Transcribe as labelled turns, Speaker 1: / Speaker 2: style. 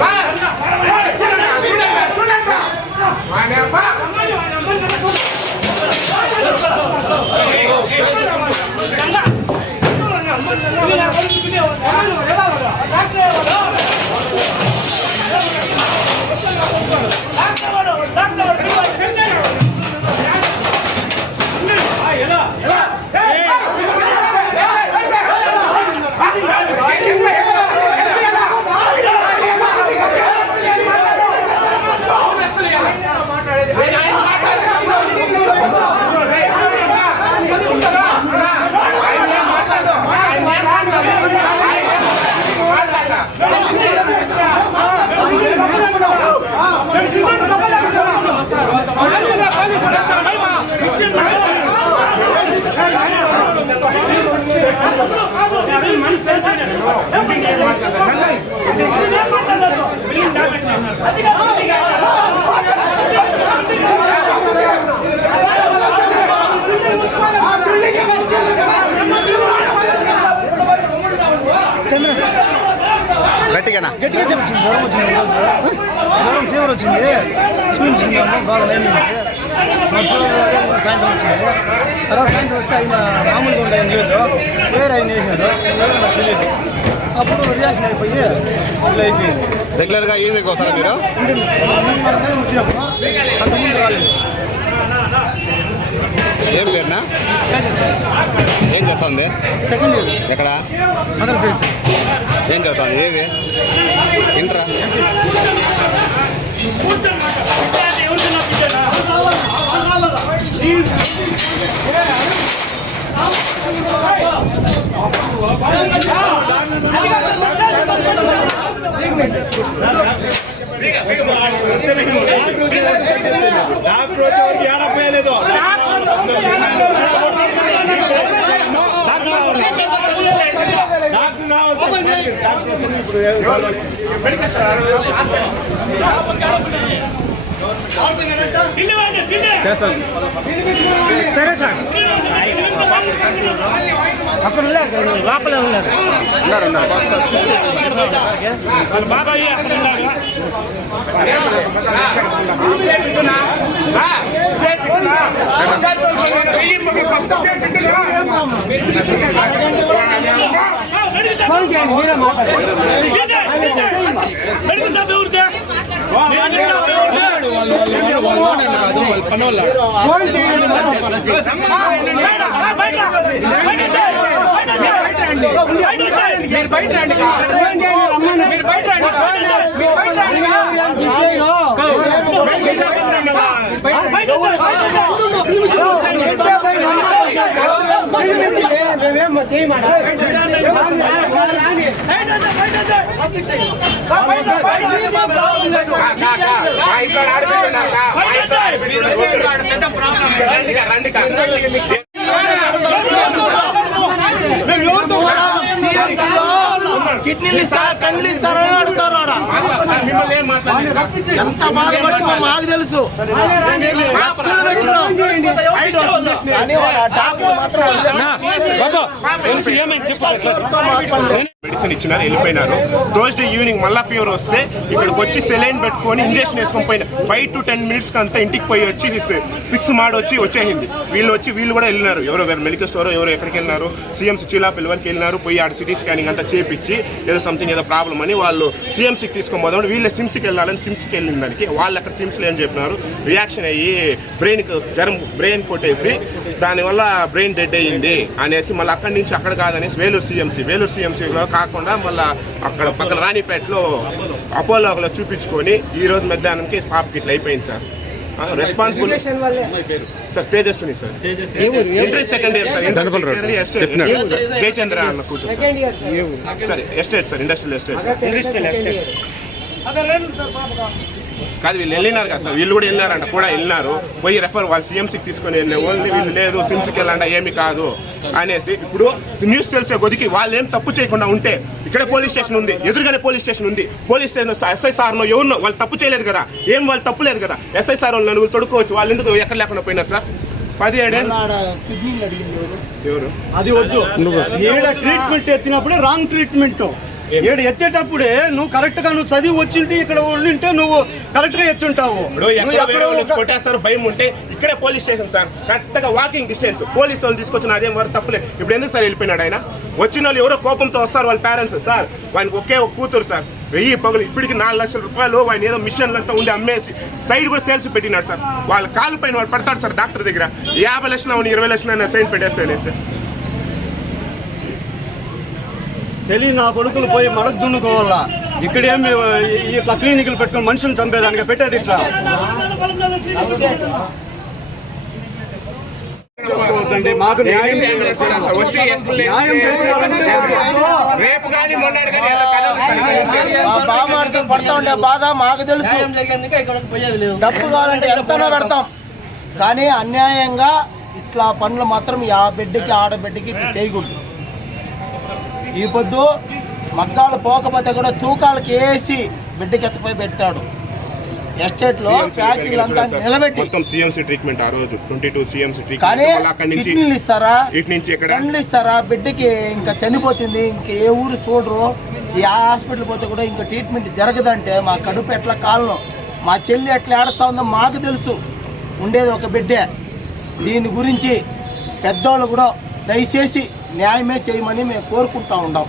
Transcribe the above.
Speaker 1: வா
Speaker 2: గట్టిగా చెప్పింది జ్వరం వచ్చింది. జ్వరం ఫీవర్ వచ్చింది చూపించిందాము బాగా లైన్ అదే సాయంత్రం వచ్చింది తర్వాత సాయంత్రం వస్తే ఆయన మామూలుగా ఉండే ఏం లేదు వేరే ఆయన వేసినారు ఏం లేదో నాకు తెలియదు అప్పుడు రియాక్షన్ అయిపోయి అట్లా అయిపోయింది
Speaker 1: రెగ్యులర్గా ఈ దగ్గర వస్తారా మీరు
Speaker 2: వచ్చినప్పుడు అంతకుముందు రాలేదు
Speaker 1: ఏం పేరునా ఏం చేస్తుంది?
Speaker 2: Second year.
Speaker 1: ఎక్కడ?
Speaker 2: మదర్ తెలిసి
Speaker 1: ఏం చదువుతుంది ఏది? ఇంటరా?
Speaker 3: అక్కడ ఉన్నారు. కదా, లోపలే ఉన్నారు.
Speaker 1: ఉన్నారు ఉన్నారు.
Speaker 3: వాళ్ళ బాబాయ్ అక్కడ ఉన్నారు. ఫోన్ చేయండి మీరే మాట్లాడండి ఫోన్ చేయండి మీరు బయట రండి. మీరు బయట రండి. కిడ్నీలు ఇస్తారా కళ్ళు అని అడుగుతారు ఆడ. ఎంత బాధపడుతుందో మాకు తెలుసు లక్షలు పెట్టినాం. కానీ వాళ్ళ డాక్టర్ మాత్రం
Speaker 4: మెడిసిన్ ఇచ్చినారు వెళ్ళిపోయినారు. డే ఈవినింగ్ మళ్ళా ఫీవర్ వస్తే ఇక్కడికి వచ్చి సెలైన్ పెట్టుకొని ఇంజెక్షన్ వేసుకొని పోయిన. ఫైవ్ టు టెన్ మినిట్స్ అంతా ఇంటికి పోయి వచ్చి ఫిక్స్ మాడి వచ్చి వచ్చేసింది. వీళ్ళు వచ్చి వీళ్ళు కూడా వెళ్ళినారు. ఎవరో వేరే మెడికల్ స్టోర్ ఎవరో ఎక్కడికి వెళ్ళినారు. సీఎం చిలాపిల్ వరకు వెళ్ళినారు. పోయి ఆడ సిటీ స్కానింగ్ అంతా చేపించి ఏదో సంథింగ్ ఏదో ప్రాబ్లం అని వాళ్ళు సీఎంసీకి తీసుకొని పోదాం వీళ్ళ సిమ్స్కి వెళ్ళాలని సిమ్స్కి వెళ్ళిన దానికి వాళ్ళు అక్కడ సిమ్స్లో ఏం చెప్పినారు? రియాక్షన్ అయ్యి బ్రెయిన్ జ్వరం బ్రెయిన్ కొట్టేసి దానివల్ల బ్రెయిన్ డెడ్ అయ్యింది అనేసి మళ్ళీ అక్కడి నుంచి అక్కడ కాదనేసి వేలూరు సీఎంసీ వేలూరు సీఎంసీలో కాకుండా మళ్ళీ అక్కడ పక్కన రాణిపేటలో అపోలోలో చూపించుకొని ఈ రోజు మధ్యాహ్నంకి పాపకి ఇట్లా అయిపోయింది sir. Responsible sir Tejaswini sir. Inter second year sir inter estate Jayachandra అన్న కూతురు sir. Sir estate sir industrial estate sir కాదు వీళ్ళు వెళ్ళినారు కదా సార్. వీళ్ళు కూడా వెళ్ళినారంట కూడా వెళ్ళినారు. పోయి రెఫర్ వాళ్ళు సీఎంసీకి తీసుకొని వెళ్ళే ఓన్లీ వీళ్ళు లేదు సిమ్స్కి వెళ్ళంట ఏమి కాదు అనేసి ఇప్పుడు న్యూస్ తెలిసే కొద్దికి వాళ్ళు ఏం తప్పు చేయకుండా ఉంటే ఇక్కడే పోలీస్ స్టేషన్ ఉంది ఎదురుగానే పోలీస్ స్టేషన్ ఉంది. పోలీస్ స్టేషన్ ఎస్ఐ సార్నో ఎవరినో వాళ్ళు తప్పు చేయలేదు కదా. ఏం వాళ్ళు తప్పు లేదు కదా. ఎస్ఐ సార్ వాళ్ళు నలుగురు తొడుకోవచ్చు వాళ్ళు ఎందుకు ఎక్కడ లేకుండా పోయినారు సార్? పదిహేడేళ్ళు ఎవరు?
Speaker 5: అది వద్దు. ఏడ ట్రీట్మెంట్ ఎత్తినప్పుడే రాంగ్ ట్రీట్మెంట్ ఏడు ఎత్తేటప్పుడే నువ్వు కరెక్ట్గా నువ్వు చదివి వచ్చింటే ఇక్కడ ఉండింటే నువ్వు కరెక్ట్గా ఎత్తుంటావు
Speaker 4: వాళ్ళు వచ్చి కొట్టేస్తారు భయం ఉంటే ఇక్కడే పోలీస్ స్టేషన్ సార్. కరెక్ట్గా వాకింగ్ డిస్టెన్స్ పోలీస్ వాళ్ళు తీసుకొచ్చిన అదేం వరకు తప్పులేదు ఇప్పుడు ఎందుకు సార్ వెళ్ళిపోయినాడు ఆయన? వచ్చిన వాళ్ళు ఎవరో కోపంతో వస్తారు వాళ్ళ పేరెంట్స్ సార్. వానికి ఒకే ఒక కూతురు సార్. వెయ్యి పగులు. ఇప్పటికి నాలుగు లక్షల రూపాయలు ఆయన ఏదో మిషన్లు అంతా ఉండి అమ్మేసి సైడ్ కూడా సేల్స్ పెట్టినాడు సార్. వాళ్ళ కాలు పైన వాడు పడతాడు సార్ డాక్టర్ దగ్గర. యాభై లక్షలు అవును ఇరవై లక్షలు అయినా సైన్ పెట్టేస్తానే సార్.
Speaker 5: తెలియని నా కొడుకులు పోయి మడకు దున్నుకోవాలా? ఇక్కడేమి ఇట్లా క్లినిక్లు పెట్టుకుని మనుషులు చంపేదానికి పెట్టేది ఇట్లా? చేసుకోవద్దండి. మాకు న్యాయం న్యాయం చేసినారంటే
Speaker 4: రేపు కానీ కానీ
Speaker 3: బామార్తో పడతా ఉండే బాధ మాకు తెలుసు. డబ్బు కావాలంటే ఎంతనో పెడతాం. కానీ అన్యాయంగా ఇట్లా పనులు మాత్రం ఆ బిడ్డకి ఆడబిడ్డకి చేయకూడదు. ఈ పొద్దు మగ్గాలు పోకపోతే కూడా తూకాలకి వేసి బిడ్డకి ఎత్తపోయి పెట్టాడు ఎస్టేట్లో
Speaker 4: CMC
Speaker 3: ఫ్యాక్టరీలు అంతా
Speaker 4: జరిగింది సార్.
Speaker 3: నిలబెట్టి
Speaker 4: మొత్తం సిఎంసీ ట్రీట్మెంట్ ఆ రోజు. ట్వంటీ టూ సిఎంసీ
Speaker 3: కానీ
Speaker 4: ట్రీట్మెంట్ మళ్ళీ అక్కడి నుంచి
Speaker 3: కిడ్నీలు ఇస్తారా?
Speaker 4: ఇటు నుంచి
Speaker 3: ఇస్తారా? బిడ్డకి ఇంకా చనిపోతుంది. ఇంక ఏ ఊరు చూడరు. ఈ హాస్పిటల్ పోతే కూడా ఇంకా ట్రీట్మెంట్ జరగదంటే మా కడుపు ఎట్లా కాలను. మా చెల్లి ఎట్లా ఏడుస్తా ఉందో మాకు తెలుసు. ఉండేది ఒక బిడ్డే. దీని గురించి పెద్దోళ్ళు కూడా దయచేసి న్యాయమే చేయమని మేము కోరుకుంటా ఉన్నాం.